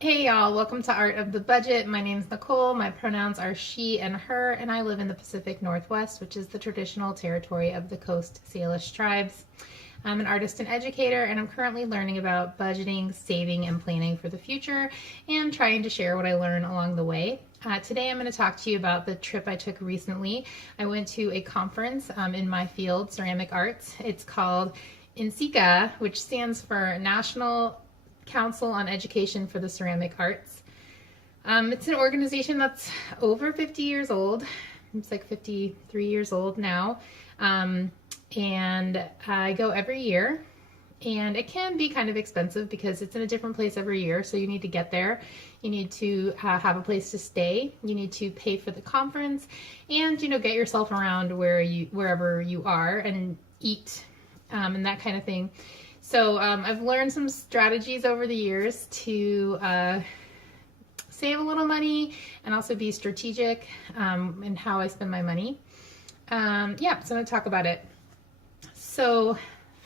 Hey y'all, welcome to Art of the Budget. My name's Nicole, my pronouns are she and her, and I live in the Pacific Northwest, which is the traditional territory of the Coast Salish tribes. I'm an artist and educator, and I'm currently learning about budgeting, saving, and planning for the future, and trying to share what I learn along the way. Today I'm going to talk to you about the trip I took recently. I went to a conference in my field, ceramic arts. It's called NCECA, which stands for National Council on Education for the Ceramic Arts. It's an organization that's over 50 years old. It's like 53 years old now. And I go every year. And it can be kind of expensive because it's in a different place every year. So you need to get there. You need to have a place to stay. You need to pay for the conference and, get yourself around wherever you are and eat and that kind of thing. So I've learned some strategies over the years to save a little money and also be strategic in how I spend my money. So I'm going to talk about it. So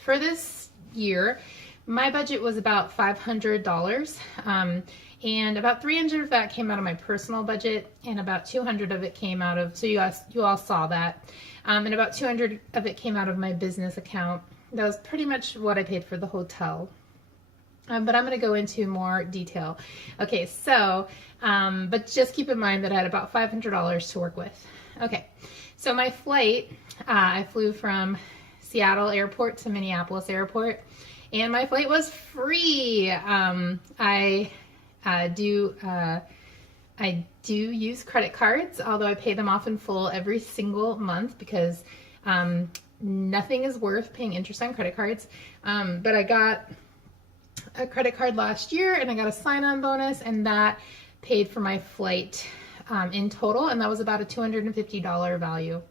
for this year, my budget was about $500, and about $300 of that came out of my personal budget, and about $200 of it came out of, so you all saw that, and about $200 of it came out of my business account. That was pretty much what I paid for the hotel. But I'm going to go into more detail. Okay, so, but just keep in mind that I had about $500 to work with. Okay, so my flight, I flew from Seattle Airport to Minneapolis Airport, and my flight was free. I do use credit cards, although I pay them off in full every single month because nothing is worth paying interest on credit cards. But I got a credit card last year and I got a sign-on bonus, and that paid for my flight in total, and that was about a $250 value.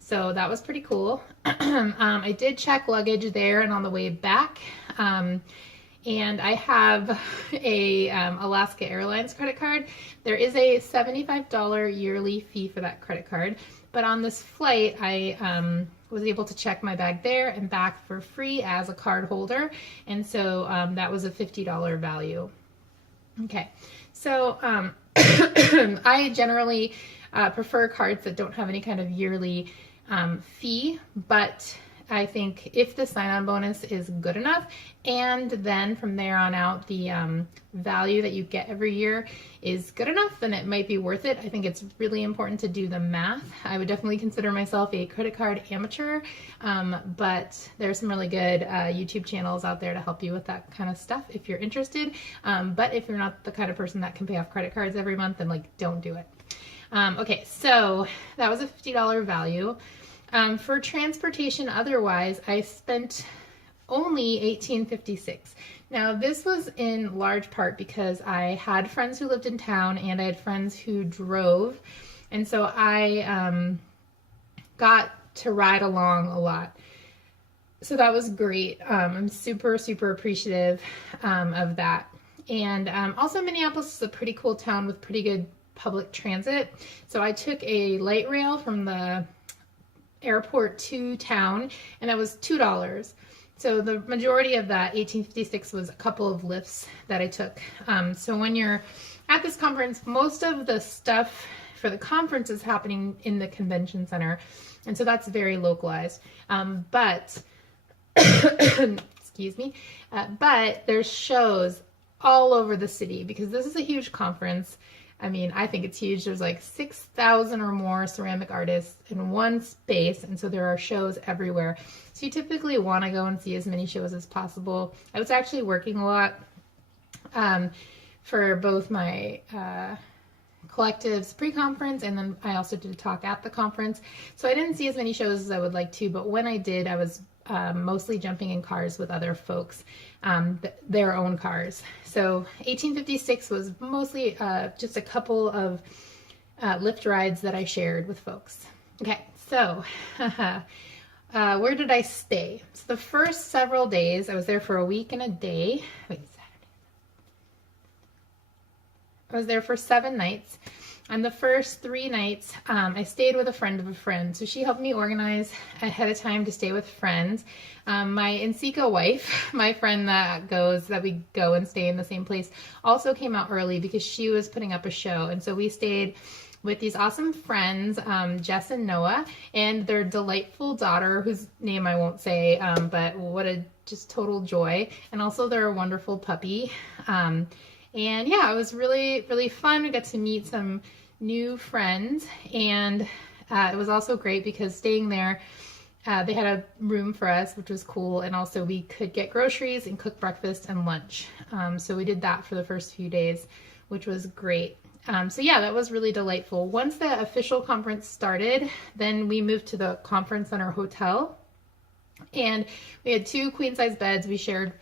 So that was pretty cool. I did check luggage there and on the way back. And I have a Alaska Airlines credit card. There is a $75 yearly fee for that credit card. But on this flight, I was able to check my bag there and back for free as a card holder. And so that was a $50 value. Okay, so I generally prefer cards that don't have any kind of yearly fee, but I think if the sign-on bonus is good enough, and then from there on out the value that you get every year is good enough, then it might be worth it. I think it's really important to do the math. I would definitely consider myself a credit card amateur, but there's some really good YouTube channels out there to help you with that kind of stuff if you're interested. But if you're not the kind of person that can pay off credit cards every month, then don't do it. Okay, so that was a $50 value. For transportation otherwise, I spent only $18.56. Now this was in large part because I had friends who lived in town and I had friends who drove, and so I got to ride along a lot. So that was great. I'm super, super appreciative of that. And also Minneapolis is a pretty cool town with pretty good public transit. So I took a light rail from the airport to town, and that was $2. So the majority of that $18.56 was a couple of lifts that I took. So when you're at this conference, most of the stuff for the conference is happening in the convention center, and so that's very localized. But excuse me, but there's shows all over the city because this is a huge conference. I mean, I think it's huge. There's like 6,000 or more ceramic artists in one space, and so there are shows everywhere. So you typically want to go and see as many shows as possible. I was actually working a lot for both my collectives pre-conference, and then I also did a talk at the conference. So I didn't see as many shows as I would like to, but when I did, I was mostly jumping in cars with other folks, their own cars. So 1856 was mostly just a couple of lift rides that I shared with folks. Okay, so where did I stay? So the first several days, I was there for a week and a day. Wait, Saturday. I was there for 7 nights. on the first 3 nights, I stayed with a friend of a friend. So she helped me organize ahead of time to stay with friends. My NCECA wife, my friend that we go and stay in the same place, also came out early because she was putting up a show. And so we stayed with these awesome friends, Jess and Noah, and their delightful daughter, whose name I won't say, but what a just total joy. And also their wonderful puppy. And yeah, it was really, really fun. We got to meet some new friends, and it was also great because staying there, they had a room for us, which was cool, and also we could get groceries and cook breakfast and lunch. So we did that for the first few days, which was great. So yeah, that was really delightful. Once the official conference started, then we moved to the conference center hotel, and we had 2 queen size beds. We shared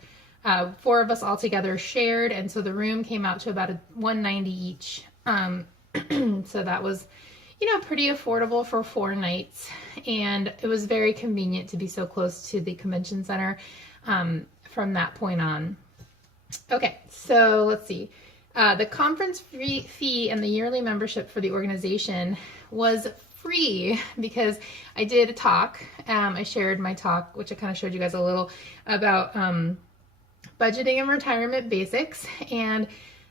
4 of us all together shared, and so the room came out to about $190 each. So that was, you know, pretty affordable for 4 nights, and it was very convenient to be so close to the convention center from that point on. Okay, so let's see. The conference fee and the yearly membership for the organization was free because I did a talk. I shared my talk, which I kind of showed you guys a little about budgeting and retirement basics, and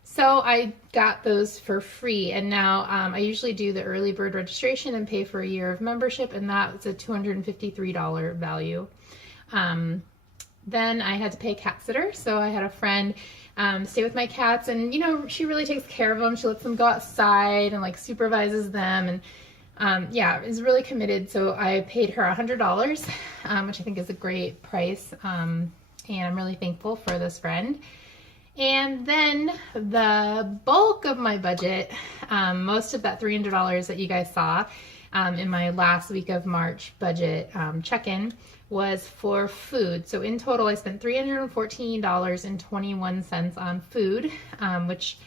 so I got those for free. And now I usually do the early bird registration and pay for a year of membership, and that's a $253 value. Then I had to pay cat sitter, so I had a friend stay with my cats, and you know, she really takes care of them. She lets them go outside and like supervises them, and yeah, is really committed. So I paid her $100, which I think is a great price, and I'm really thankful for this friend. And then the bulk of my budget, most of that $300 that you guys saw in my last week of March budget check-in, was for food. So in total, I spent $314.21 on food, which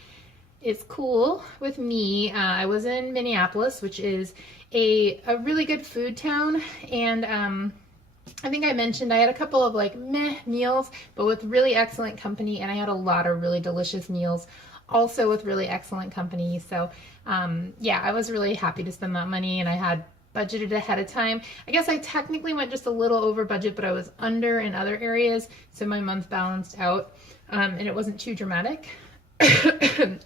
is cool with me. I was in Minneapolis, which is a really good food town, and I think I mentioned I had a couple of like meh meals, but with really excellent company, and I had a lot of really delicious meals also with really excellent company. So yeah, I was really happy to spend that money, and I had budgeted ahead of time. I guess I technically went just a little over budget, but I was under in other areas, so my month balanced out, and it wasn't too dramatic.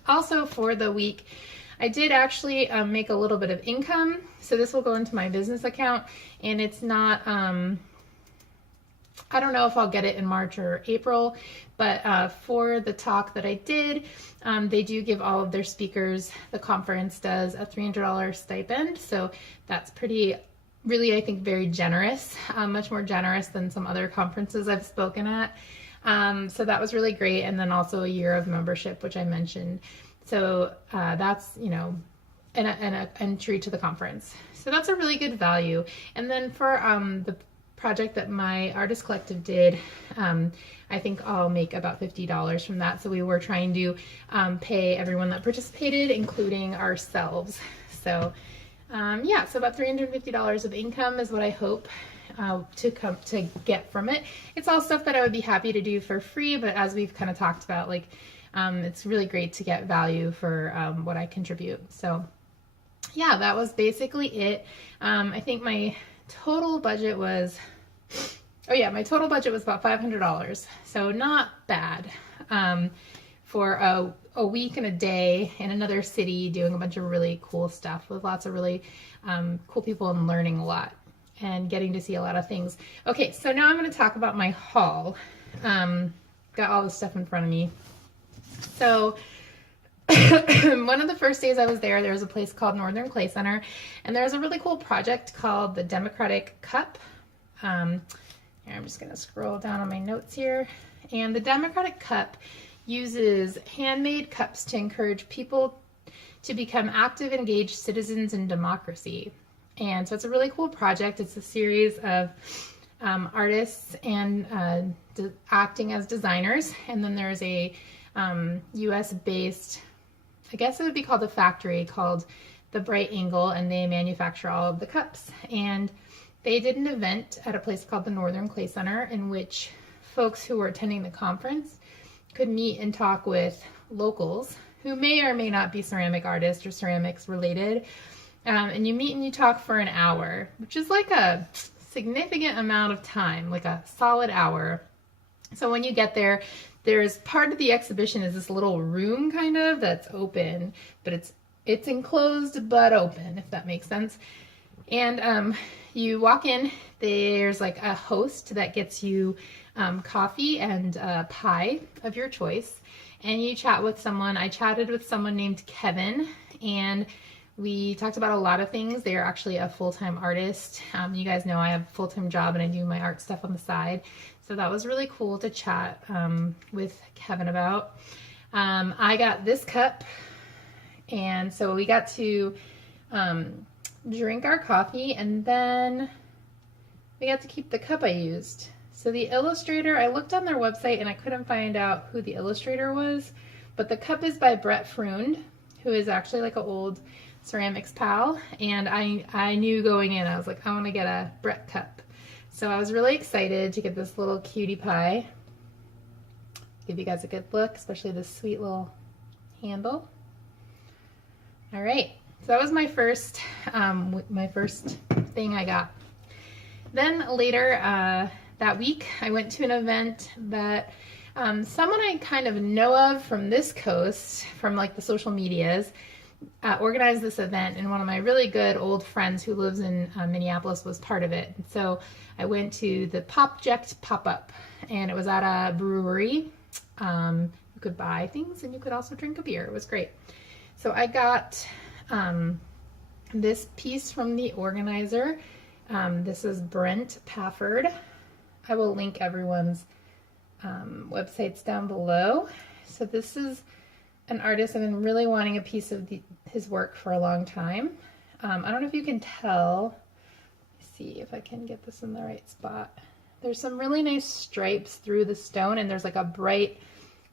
Also for the week, I did actually make a little bit of income, so this will go into my business account, and it's not I don't know if I'll get it in March or April, but for the talk that I did, they do give all of their speakers, the conference does, a $300 stipend. So that's really, I think, very generous, much more generous than some other conferences I've spoken at. So that was really great. And then also a year of membership, which I mentioned. So that's, you know, an entry to the conference. So that's a really good value. And then for the project that my artist collective did, I think I'll make about $50 from that. So we were trying to pay everyone that participated, including ourselves. So yeah, so about $350 of income is what I hope to get from it. It's all stuff that I would be happy to do for free, but as we've kind of talked about, like it's really great to get value for what I contribute. So yeah, that was basically it. I think my total budget was, my total budget was about $500. So not bad for a week and a day in another city doing a bunch of really cool stuff with lots of really cool people and learning a lot and getting to see a lot of things. Okay, so now I'm going to talk about my haul. Got all this stuff in front of me. So one of the first days I was there was a place called Northern Clay Center, and there's a really cool project called the Democratic Cup. Here, I'm just going to scroll down on my notes here. And the Democratic Cup uses handmade cups to encourage people to become active, engaged citizens in democracy. And so it's a really cool project. It's a series of artists and acting as designers. And then there's a US-based, I guess it would be called a factory called the Bright Angle, and they manufacture all of the cups. And they did an event at a place called the Northern Clay Center in which folks who were attending the conference could meet and talk with locals who may or may not be ceramic artists or ceramics related. And you meet and you talk for an hour, which is like a significant amount of time, like a solid hour. So when you get there, there's part of the exhibition is this little room kind of that's open, but it's enclosed but open, if that makes sense. And you walk in, there's like a host that gets you coffee and pie of your choice, and you chat with someone. I chatted with someone named Kevin, and we talked about a lot of things. They are actually a full-time artist. You guys know I have a full-time job and I do my art stuff on the side. So that was really cool to chat with Kevin about. I got this cup, and so we got to drink our coffee, and then we got to keep the cup I used. So the illustrator, I looked on their website and I couldn't find out who the illustrator was, but the cup is by Brent, who is actually like an old ceramics pal, and I knew going in, I was like, I want to get a Brent cup. So I was really excited to get this little cutie pie. Give you guys a good look, especially this sweet little handle. All right, so that was my first thing I got. Then later that week, I went to an event that someone I kind of know of from this coast, from like the social medias, organized this event, and one of my really good old friends who lives in Minneapolis was part of it. So I went to the popup, and it was at a brewery. You could buy things and you could also drink a beer. It was great. So I got this piece from the organizer. This is Brent Pafford. I will link everyone's websites down below. So this is an artist. I've been really wanting a piece of his work for a long time. I don't know if you can tell. Let's see if I can get this in the right spot. There's some really nice stripes through the stone, and there's like a bright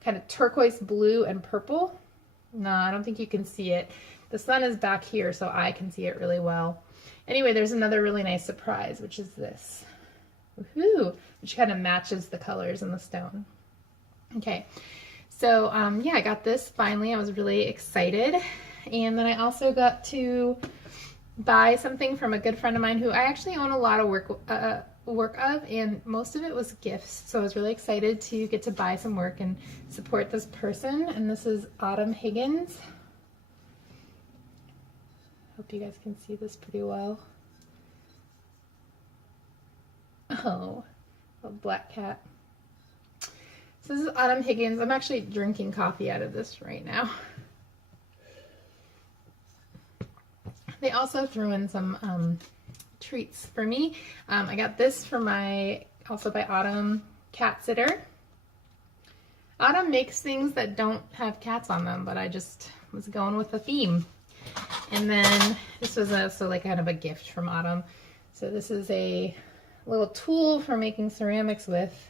kind of turquoise blue and purple. No, I don't think you can see it. The sun is back here, so I can see it really well. Anyway, there's another really nice surprise, which is this. Woohoo! Which kind of matches the colors in the stone. Okay. So yeah, I got this finally. I was really excited. And then I also got to buy something from a good friend of mine who I actually own a lot of work of, and most of it was gifts. So I was really excited to get to buy some work and support this person. And this is Higgins. Hope you guys can see this pretty well. Oh, a black cat. So this is Higgins. I'm actually drinking coffee out of this right now. They also threw in some treats for me. I got this for also by Autumn cat sitter. Autumn makes things that don't have cats on them, but I just was going with the theme. And then this was also like kind of a gift from Autumn. So this is a little tool for making ceramics with.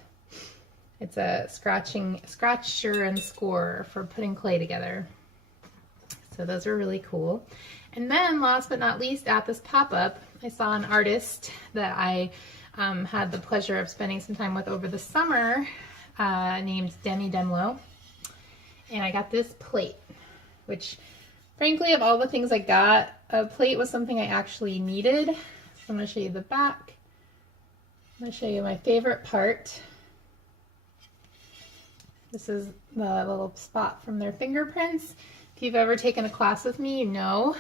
It's a scratcher and scorer for putting clay together. So those are really cool. And then last but not least, at this pop-up, I saw an artist that I had the pleasure of spending some time with over the summer named demlow. And I got this plate, which frankly, of all the things I got, a plate was something I actually needed. So I'm going to show you the back. I'm going to show you my favorite part. This is the little spot from their fingerprints. If you've ever taken a class with me, you know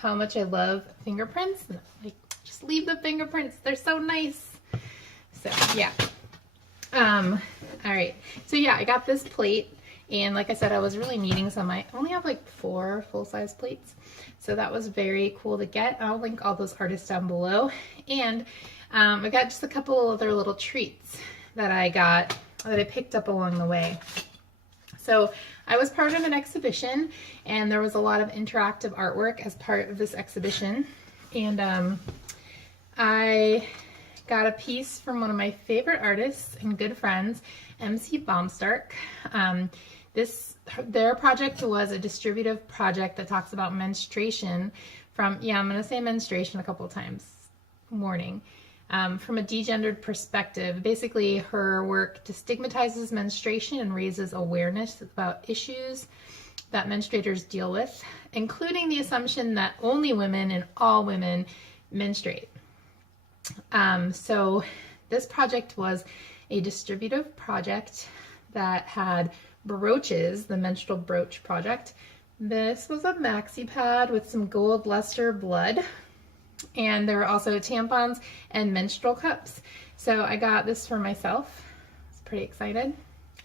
how much I love fingerprints. Like, just leave the fingerprints. They're so nice. So, yeah. All right. So, yeah, I got this plate. And like I said, I was really needing some. I only have like 4 full-size plates. So that was very cool to get. I'll link all those artists down below. And I got just a couple other little treats that I picked up along the way. So I was part of an exhibition, and there was a lot of interactive artwork as part of this exhibition. And I got a piece from one of my favorite artists and good friends, MC Baumstark. Their project was a distributive project that talks about menstruation from, yeah, I'm going to say menstruation a couple times, warning, from a degendered perspective. Basically, her work destigmatizes menstruation and raises awareness about issues that menstruators deal with, including the assumption that only women and all women menstruate. So this project was a distributive project that had brooches, the menstrual brooch project. This was a maxi pad with some gold luster blood, and there were also tampons and menstrual cups. So I got this for myself. I was pretty excited.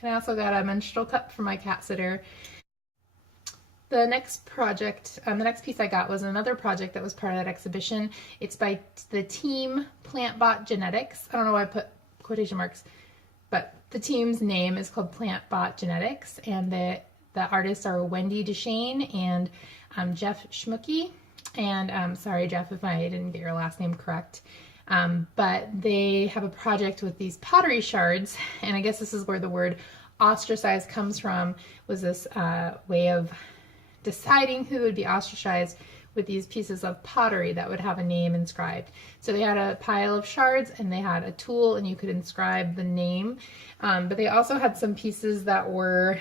And I also got a menstrual cup for my cat sitter. The next project, the next piece I got was another project that was part of that exhibition. It's by the team Plant-Bot Genetics. I don't know why I put quotation marks, but the team's name is called Plant-Bot Genetics, and the artists are Wendy Deshane and Jeff Schmucke. And sorry, Jeff, if I didn't get your last name correct. But they have a project with these pottery shards, and I guess this is where the word ostracized comes from, was this way of deciding who would be ostracized with these pieces of pottery that would have a name inscribed. So they had a pile of shards and they had a tool and you could inscribe the name. But they also had some pieces that were,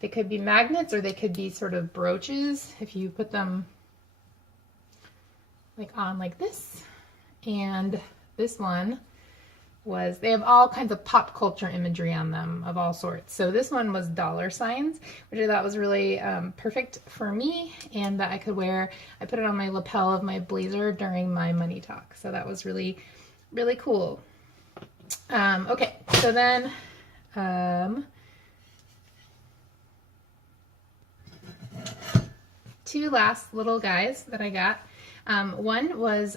they could be magnets or they could be sort of brooches if you put them like on like this. And this one was, they have all kinds of pop culture imagery on them of all sorts. So this one was dollar signs, which I thought was really perfect for me and that I could wear. I put it on my lapel of my blazer during my money talk. So that was really, really cool. Okay, so then two last little guys that I got. One was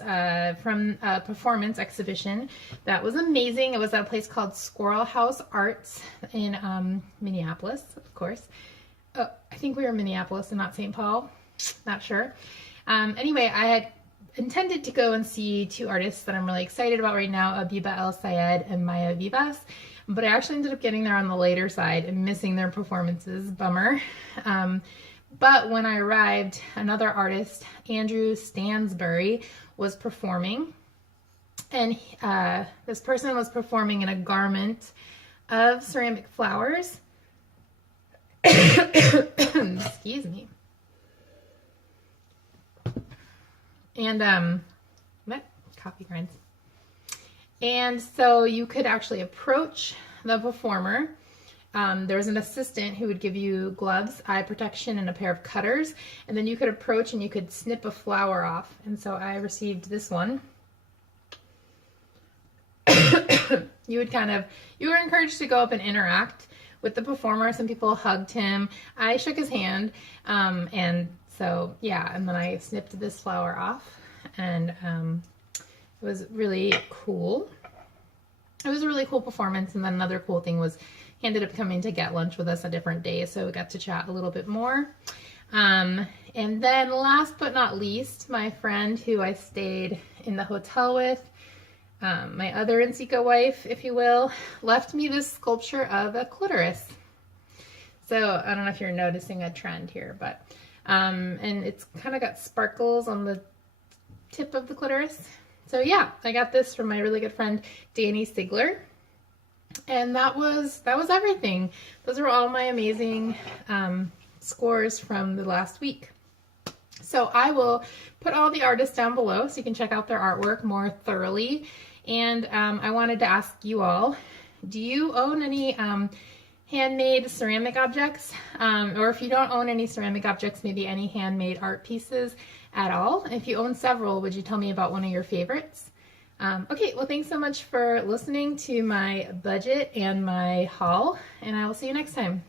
from a performance exhibition that was amazing. It was at a place called Squirrel House Arts in Minneapolis, of course. Oh, I think we were in Minneapolis and not St. Paul. Not sure. Anyway, I had intended to go and see two artists that I'm really excited about right now, Abiba El Sayed and Maya Vivas, but I actually ended up getting there on the later side and missing their performances. Bummer. But when I arrived, another artist, Andrew Stansbury, was performing. And this person was performing in a garment of ceramic flowers. Excuse me. And, what? Coffee grinds. And so you could actually approach the performer. There was an assistant who would give you gloves, eye protection, and a pair of cutters. And then you could approach and you could snip a flower off. And so I received this one. You were encouraged to go up and interact with the performer. Some people hugged him. I shook his hand. And so, yeah, and then I snipped this flower off. And it was really cool. It was a really cool performance. And then another cool thing was he ended up coming to get lunch with us a different day, so we got to chat a little bit more. And then last but not least, my friend who I stayed in the hotel with, my other NCECA wife, if you will, left me this sculpture of a clitoris. So I don't know if you're noticing a trend here, but, and it's kind of got sparkles on the tip of the clitoris. So yeah, I got this from my really good friend, Danny Sigler. And that was everything. Those are all my amazing scores from the last week. So I will put all the artists down below so you can check out their artwork more thoroughly. And I wanted to ask you all, do you own any handmade ceramic objects? Or if you don't own any ceramic objects, maybe any handmade art pieces at all? If you own several, would you tell me about one of your favorites? Okay, well, thanks so much for listening to my budget and my haul, and I will see you next time.